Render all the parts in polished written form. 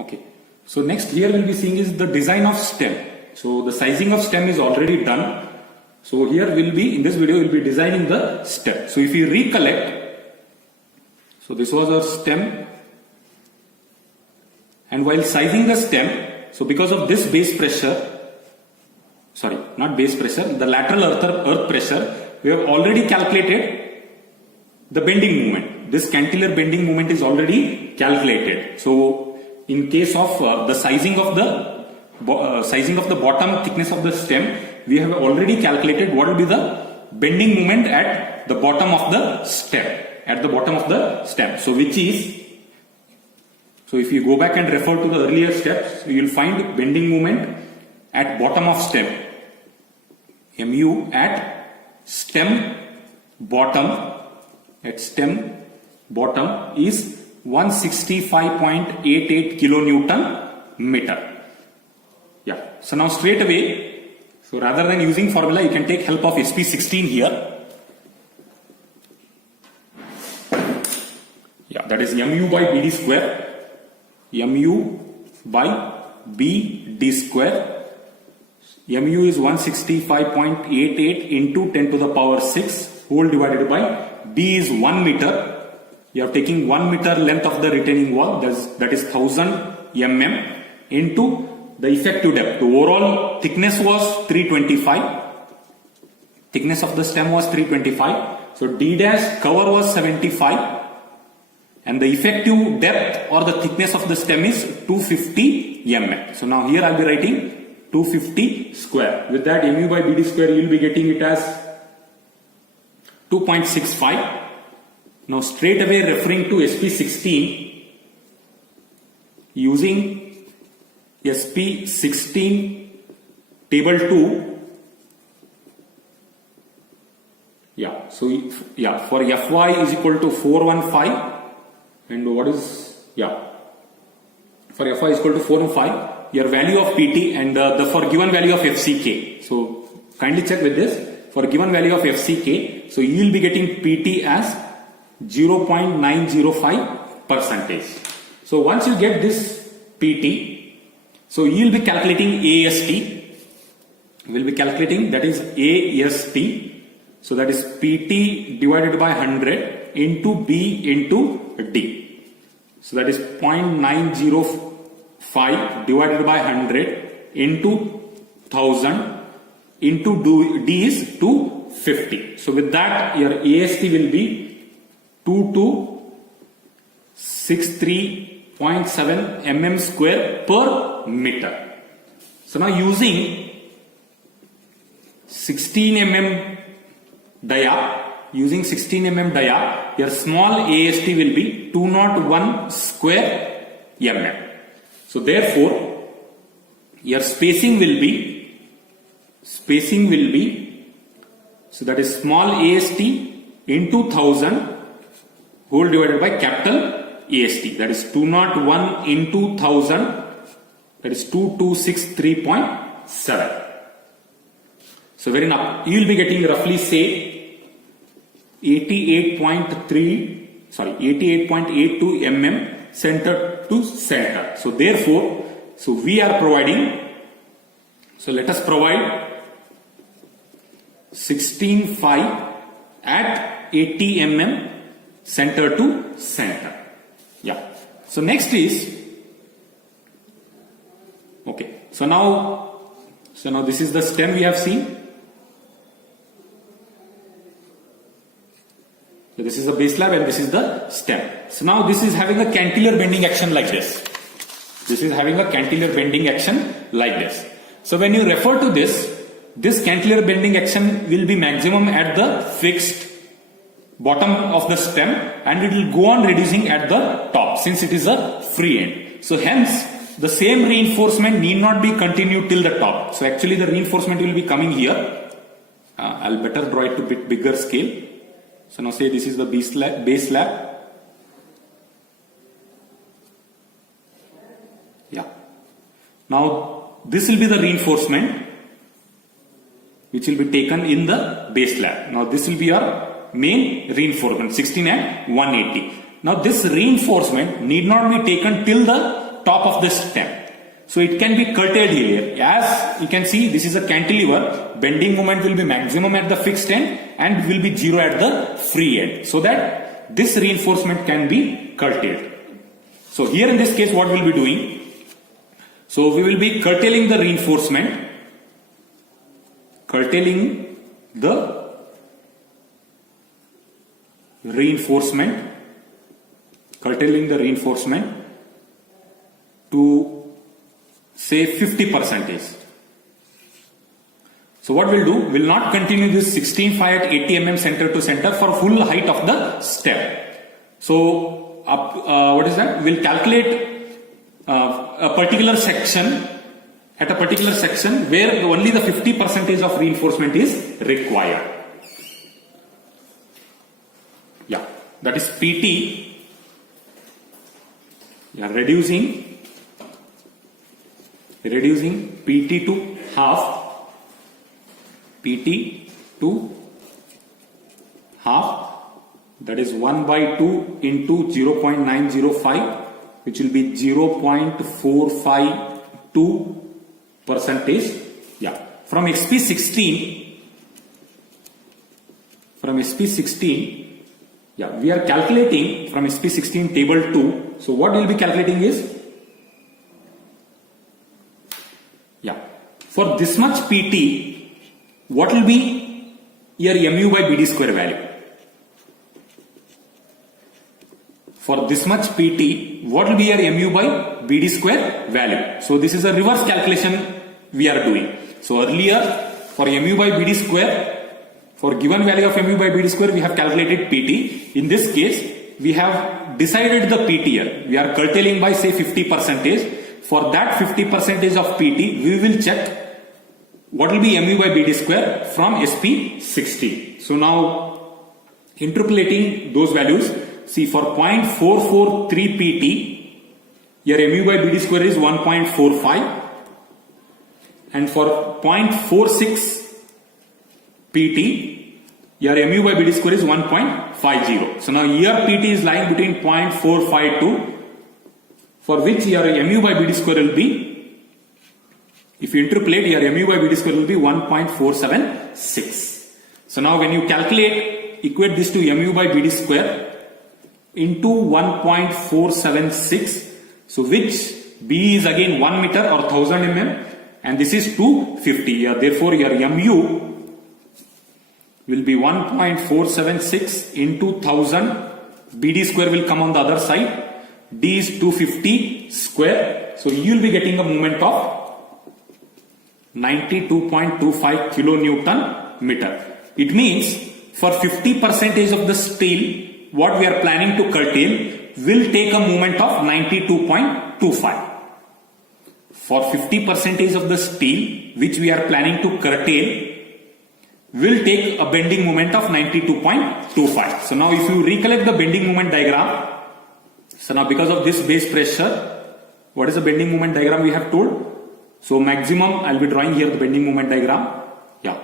Okay. So next here we'll be seeing is the design of stem. So the sizing of stem is already done. So here will be, in this video we'll be designing the stem. So if you recollect, so this was our stem, and while sizing the stem, so because of this base pressure, sorry, not base pressure, the lateral earth pressure, we have already calculated the bending moment. This cantilever bending moment is already calculated. So in case of the sizing of the bottom thickness of the stem, we have already calculated what will be the bending moment at the bottom of the stem. So which is, so if you go back and refer to the earlier steps, you will find bending moment at bottom of stem. Mu at stem bottom is 165.88 kilonewton meter. Yeah. So now straight away, so rather than using formula, you can take help of SP16 here. Yeah, that is mu by bd square. Mu by bd square. Mu is 165.88 into 10 to the power 6 whole divided by d is 1 meter. You are taking 1 meter length of the retaining wall, that is 1000 mm into the effective depth. The overall thickness was 325. Thickness of the stem was 325. So d dash cover was 75. And the effective depth or the thickness of the stem is 250 mm. So now here I will be writing 250 square. With that mu by bd square you will be getting it as 2.65. Now straight away referring to SP16, using SP16 table 2, yeah, so yeah, for Fy is equal to 415, and what is, yeah, for Fy is equal to 415, your value of PT and the for given value of FCK. So kindly check with this, for given value of FCK, so you will be getting PT as 0.905%. So once you get this PT, so you will be calculating AST. We will be calculating, that is AST. So that is PT divided by 100 into B into D. So that is 0.905 divided by 100 into 1000 into D is 250. So with that your AST will be 2263.7 mm square per meter. So now using 16 mm dia, your small AST will be 201 square mm. So therefore your spacing will be, so that is small AST into 1000 whole divided by capital AST, that is 201 into 1000, that is 2263.7. So very now you will be getting roughly say 88.82 mm center to center. So therefore, so we are providing, so let us provide 16.5 at 80 mm center to center. Yeah. So next is, okay. So now this is the stem we have seen. So this is the base slab and this is the stem. So now this is having a cantilever bending action like this. So when you refer to this cantilever bending action will be maximum at the fixed bottom of the stem, and it will go on reducing at the top since it is a free end. So hence the same reinforcement need not be continued till the top. So actually the reinforcement will be coming here. I'll better draw it to bit bigger scale. So now say this is the base slab. Yeah. Now this will be the reinforcement which will be taken in the base slab. Now this will be our main reinforcement 16 and 180. Now this reinforcement need not be taken till the top of the stem. So it can be curtailed here. As you can see, this is a cantilever. Bending moment will be maximum at the fixed end and will be zero at the free end. So that this reinforcement can be curtailed. So here in this case, what we'll be doing? So we will be curtailing the reinforcement. Curtailing the reinforcement. Curtailing the reinforcement to say 50%. So what we'll do, we'll not continue this 16.5 at 80 mm center to center for full height of the stem. So what is that? We'll calculate a particular section at a particular section where only the 50% of reinforcement is required. Yeah, that is PT. Yeah, reducing PT to half, PT to half, that is 1 by 2 into 0.905, which will be 0.452%. Yeah, from SP16, yeah, we are calculating from SP16 table 2. So what we will be calculating is, yeah, for this much PT, what will be your mu by BD square value? For this much PT, what will be your mu by BD square value? So this is a reverse calculation we are doing. So earlier, for mu by BD square, for given value of mu by BD square, we have calculated PT. In this case, we have decided the PT here. We are curtailing by say 50%. For that 50% of PT, we will check what will be mu by BD square from SP16. So now interpolating those values, see for 0.443 PT, your mu by BD square is 1.45, and for 0.46 PT, your mu by BD square is 1.50. So now here PT is lying between 0.452, for which your mu by BD square will be, if you interpolate, your mu by BD square will be 1.476. So now when you calculate, equate this to mu by BD square into 1.476, so which B is again 1 meter or 1000 mm, and this is 250. Therefore your mu will be 1.476 into 1000. BD square will come on the other side. D is 250 square. So you will be getting a moment of 92.25 kilonewton meter. It means for 50% of the steel, what we are planning to curtail will take a moment of 92.25. For 50% of the steel which we are planning to curtail will take a bending moment of 92.25. So now if you recollect the bending moment diagram, so now because of this base pressure, what is the bending moment diagram we have told? So maximum, I'll be drawing here the bending moment diagram. Yeah.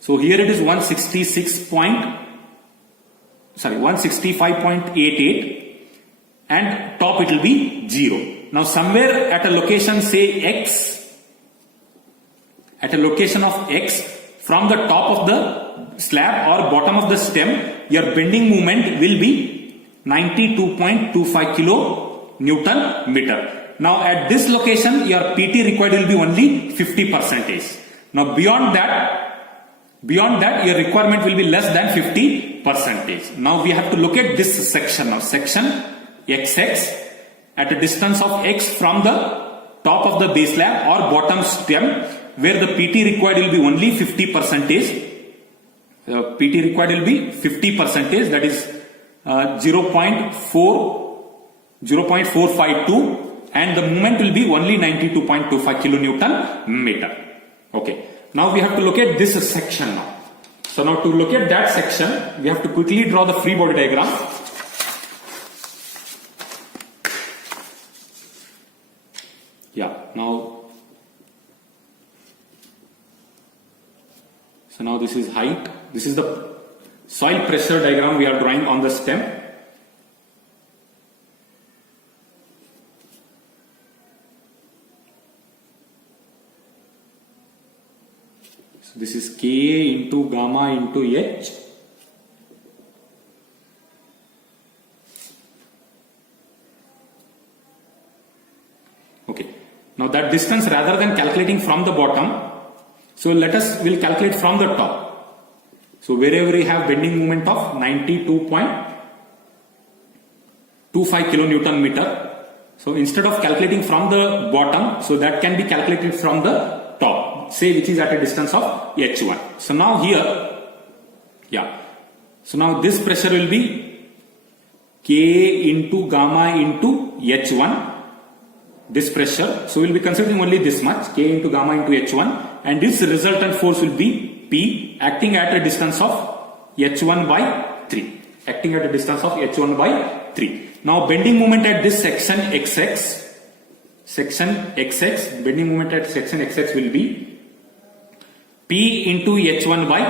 So here it is 165.88 and top it will be 0. Now somewhere at a location say X, at a location of X, from the top of the slab or bottom of the stem, your bending moment will be 92.25 kilonewton meter. Now at this location, your PT required will be only 50%. Now beyond that your requirement will be less than 50%. Now we have to look at this section now, section XX, at a distance of X from the top of the base slab or bottom stem, where the PT required will be only 50%. PT required will be 50%, that is 0.452, and the moment will be only 92.25 kilonewton meter. Okay. Now we have to look at this section now. So now to look at that section, we have to quickly draw the free body diagram. Yeah. Now this is height. This is the soil pressure diagram we are drawing on the stem. So this is Ka into gamma into H. Okay. Now that distance, rather than calculating from the bottom, so we'll calculate from the top. So wherever we have bending moment of 92.25 kilonewton meter. So instead of calculating from the bottom, so that can be calculated from the top, say which is at a distance of H1. So now here, so now this pressure will be Ka into gamma into H1. This pressure, so we'll be considering only this much, K into gamma into H1, and this resultant force will be P acting at a distance of H1 by 3. Acting at a distance of H1 by 3. Now bending moment at this section XX, bending moment at section XX will be P into H1 by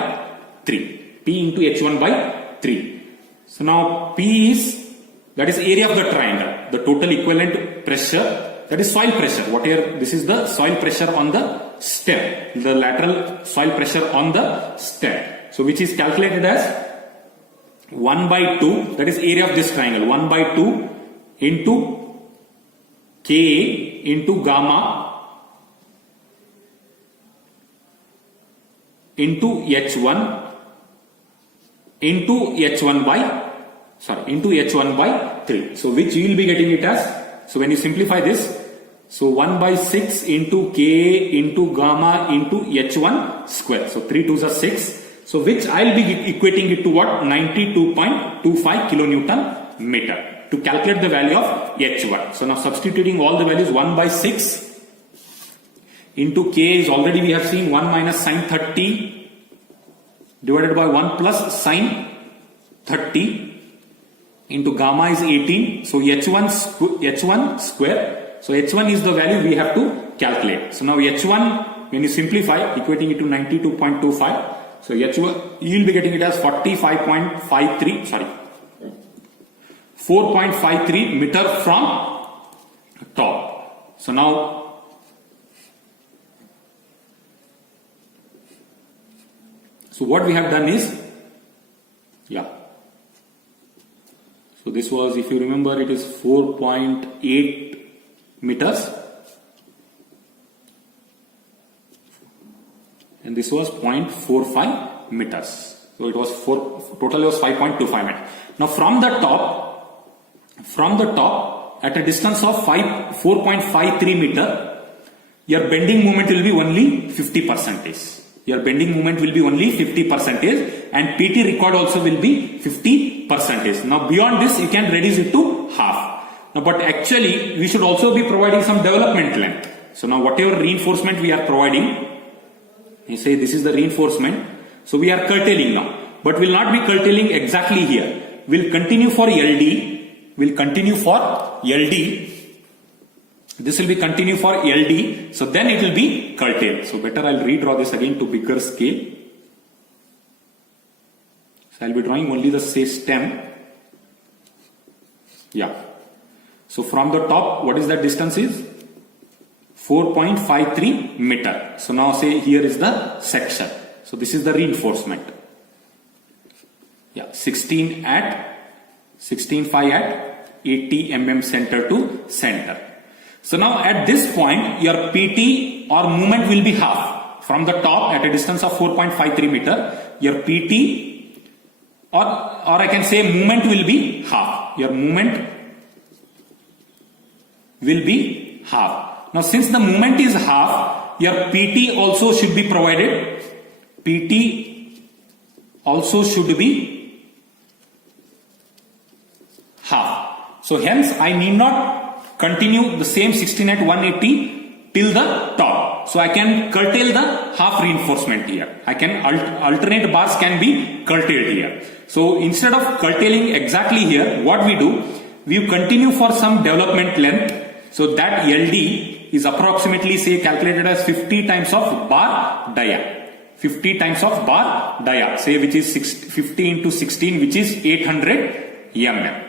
3. P into H1 by 3. So now P is, that is area of the triangle, the total equivalent pressure, that is soil pressure. Whatever, this is the soil pressure on the stem, the lateral soil pressure on the stem. So which is calculated as 1 by 2, that is area of this triangle, 1 by 2 into Ka into gamma into H1 into H1 by 3. So which you will be getting it as, so when you simplify this, so 1 by 6 into Ka into gamma into H1 square. So 3 2s are 6. So which I will be equating it to what? 92.25 kilonewton meter to calculate the value of H1. So now substituting all the values, 1 by 6 into K is already we have seen 1 minus sine 30 divided by 1 plus sine 30 into gamma is 18. So H1 square. So H1 is the value we have to calculate. So now H1, when you simplify, equating it to 92.25. So H1, you will be getting it as 4.53 meter from top. So now, so what we have done is, so this was, if you remember, it is 4.8 meters. And this was 0.45 meters. So it was total was 5.25 meters. Now from the top at a distance of 4.53 meter, your bending moment will be only 50%. Your bending moment will be only 50% and PT record also will be 50%. Now beyond this you can reduce it to half. Now but actually we should also be providing some development length. So now whatever reinforcement we are providing, you say this is the reinforcement. So we are curtailing now, but will not be curtailing exactly here. We'll continue for LD. This will be continue for LD. So then it will be curtailed. So better I'll redraw this again to bigger scale. So I'll be drawing only the say stem. So from the top, what is that distance is? 4.53 meter. So now say here is the section. So this is the reinforcement. 16.5 at 80 mm center to center. So now at this point your PT or movement will be half. From the top at a distance of 4.53 meter, your PT or I can say movement will be half. Your movement will be half. Now since the movement is half, your PT also should be provided. PT also should be half. So hence I need not continue the same 16 at 180 till the top. So I can curtail the half reinforcement here. I can alternate bars can be curtailed here. So instead of curtailing exactly here, what we do, we continue for some development length. So that LD is approximately say calculated as 50 times of bar dia. 50 times of bar dia, say which is 50 into 16, which is 800 mm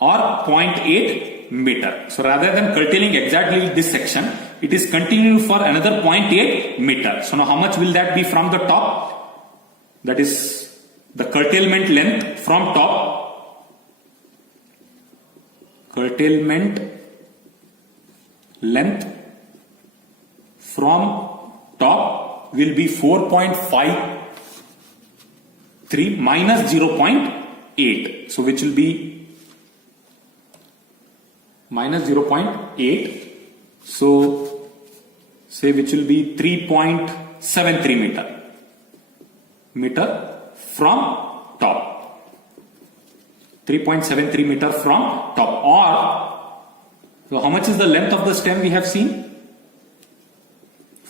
or 0.8 meter. So rather than curtailing exactly this section, It is continuing for another 0.8 meter. So now how much will that be from the top? That is the curtailment length from top. Curtailment length from top will be 4.53 minus 0.8. So which will be minus 0.8. So say which will be 3.73 meter from top. 3.73 meter from top. Or so how much is the length of the stem we have seen?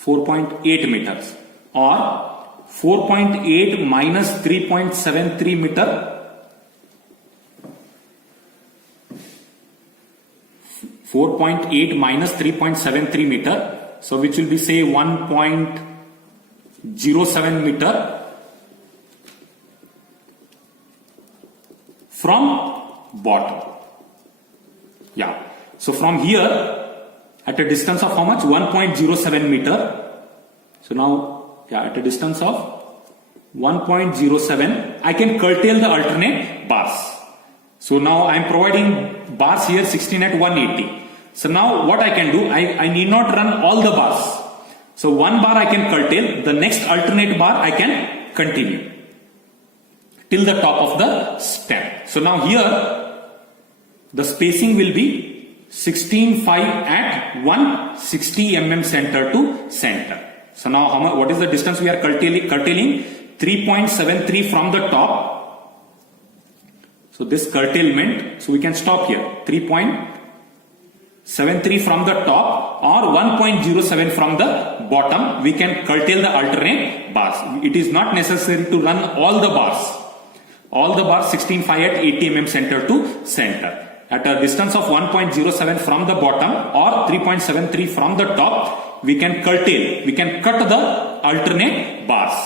4.8 meters. Or 4.8 minus 3.73 meter. 4.8 minus 3.73 meter. So which will be say 1.07 meter from bottom. Yeah. So from here at a distance of how much? 1.07 meter. So now, yeah, at a distance of 1.07, I can curtail the alternate bars. So now I am providing bars here 16 at 180. So now what I can do, I need not run all the bars. So one bar I can curtail, the next alternate bar I can continue till the top of the stem. So now here the spacing will be 16.5 at 160 mm center to center. So now how much, what is the distance we are curtailing? 3.73 from the top. So this curtailment, so we can stop here. 3.73 from the top or 1.07 from the bottom. We can curtail the alternate bars. It is not necessary to run all the bars. All the bars 16.5 at 80 mm center to center. At a distance of 1.07 from the bottom or 3.73 from the top, we can curtail, we can cut the alternate bars.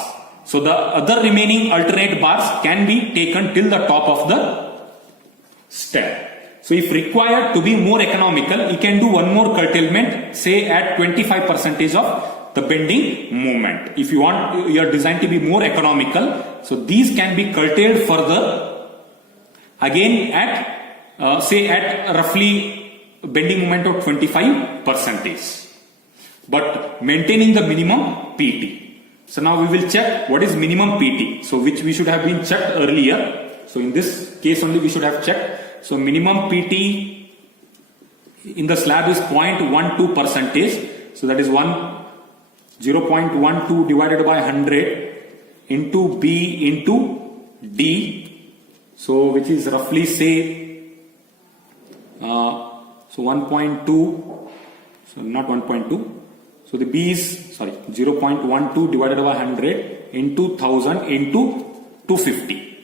So the other remaining alternate bars can be taken till the top of the stem. So if required to be more economical, you can do one more curtailment, say at 25% of the bending moment. If you want your design to be more economical, so these can be curtailed further again at say at roughly bending moment of 25%, but maintaining the minimum PT. So now we will check what is minimum PT. So which we should have been checked earlier. So in this case only we should have checked. So minimum PT in the slab is 0.12%. So that is 0.12 divided by 100 into B into D. So which is roughly say so 1.2, so not 1.2, so the B is, sorry, 0.12 divided by 100 into 1000 into 250.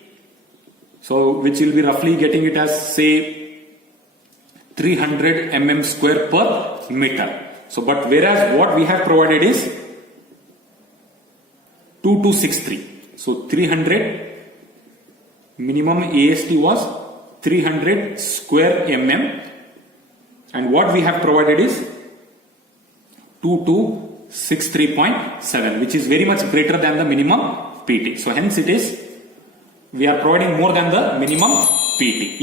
So which will be roughly getting it as say 300 mm square per meter. So but whereas what we have provided is 2263. So 300 minimum AST was 300 square mm, and what we have provided is 2263.7, which is very much greater than the minimum PT. So hence it is, we are providing more than the minimum PT.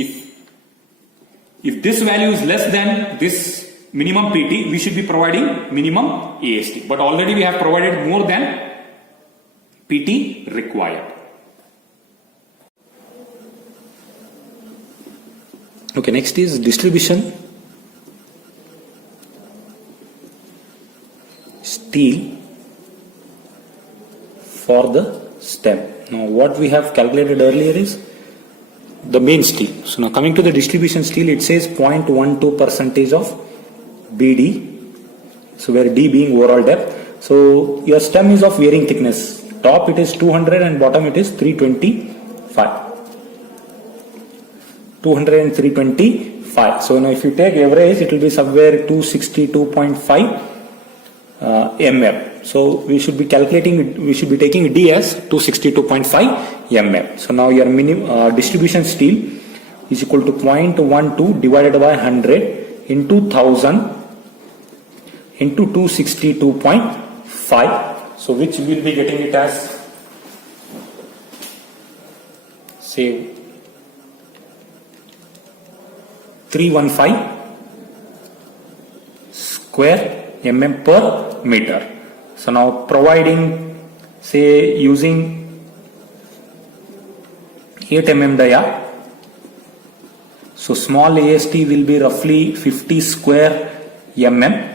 If this value is less than this minimum PT, we should be providing minimum AST. But already we have provided more than PT required. Okay, next is distribution steel for the stem. Now what we have calculated earlier is the main steel. So now coming to the distribution steel, it says 0.12% of BD. So where D being overall depth. So your stem is of varying thickness. Top it is 200 and bottom it is 325. 200 and 325. So now if you take average, it will be somewhere 262.5 mm. So we should be calculating, we should be taking D as 262.5 mm. So now your minimum distribution steel is equal to 0.12 divided by 100 into 1000 into 262.5. So which we will be getting it as, say, 315 square mm per meter. So now providing, say, using 8 mm dia, so small AST will be roughly 50 square mm,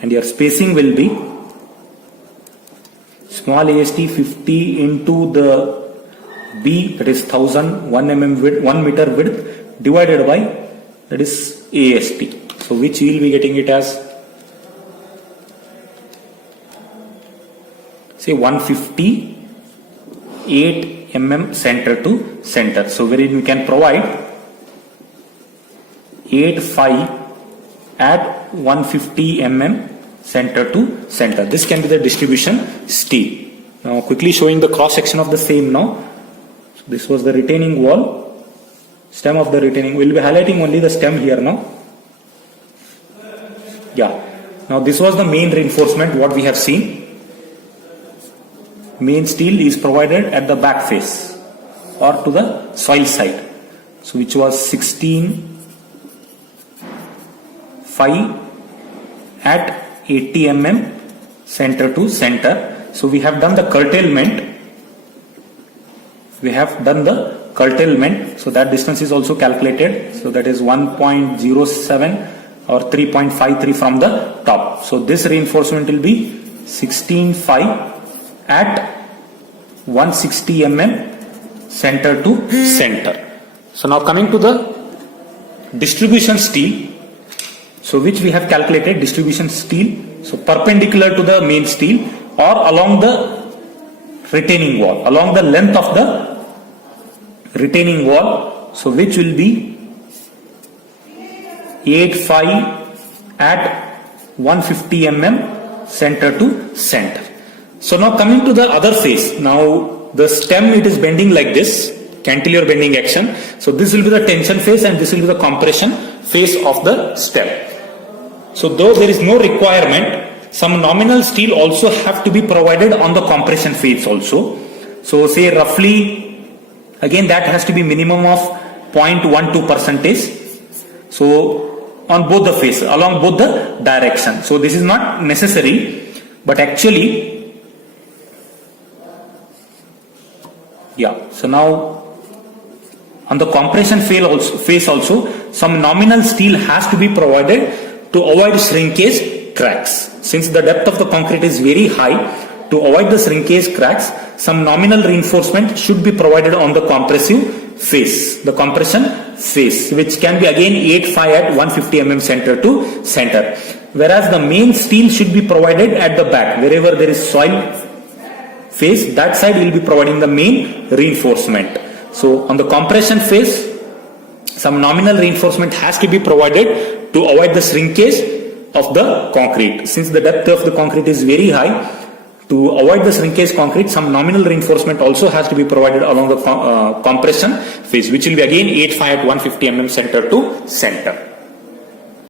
and your spacing will be small AST 50 into the B, that is 1000 1 mm width, 1 meter width, divided by, that is AST. So which we will be getting it as, say, 158 mm center to center. So wherein we can provide 85 at 150 mm center to center. This can be the distribution steel. Now quickly showing the cross section of the same now. So this was the retaining wall, stem of the retaining. We will be highlighting only the stem here now. Yeah. Now this was the main reinforcement what we have seen. Main steel is provided at the back face or to the soil side. So which was 16.5 at 80 mm center to center. So we have done the curtailment. So that distance is also calculated. So that is 1.07 or 3.53 from the top. So this reinforcement will be 16.5 at 160 mm center to center. So now coming to the distribution steel. So which we have calculated distribution steel. So perpendicular to the main steel or along the retaining wall, along the length of the retaining wall. So which will be 85 at 150 mm center to center. So now coming to the other face. Now the stem, it is bending like this, cantilever bending action. So this will be the tension phase and this will be the compression phase of the stem. So though there is no requirement, some nominal steel also have to be provided on the compression phase also. So say roughly, again that has to be minimum of 0.12%. So on both the face, along both the direction. So this is not necessary, but actually, yeah. So now on the compression phase also, some nominal steel has to be provided to avoid shrinkage cracks. Since the depth of the concrete is very high, to avoid the shrinkage cracks, some nominal reinforcement should be provided on the compressive phase, the compression phase, which can be again 85 at 150 mm center to center. Whereas the main steel should be provided at the back, wherever there is soil phase, that side will be providing the main reinforcement. So on the compression phase, some nominal reinforcement has to be provided to avoid the shrinkage of the concrete. Since the depth of the concrete is very high, to avoid the shrinkage concrete, some nominal reinforcement also has to be provided along the compression phase, which will be again 85 at 150 mm center to center.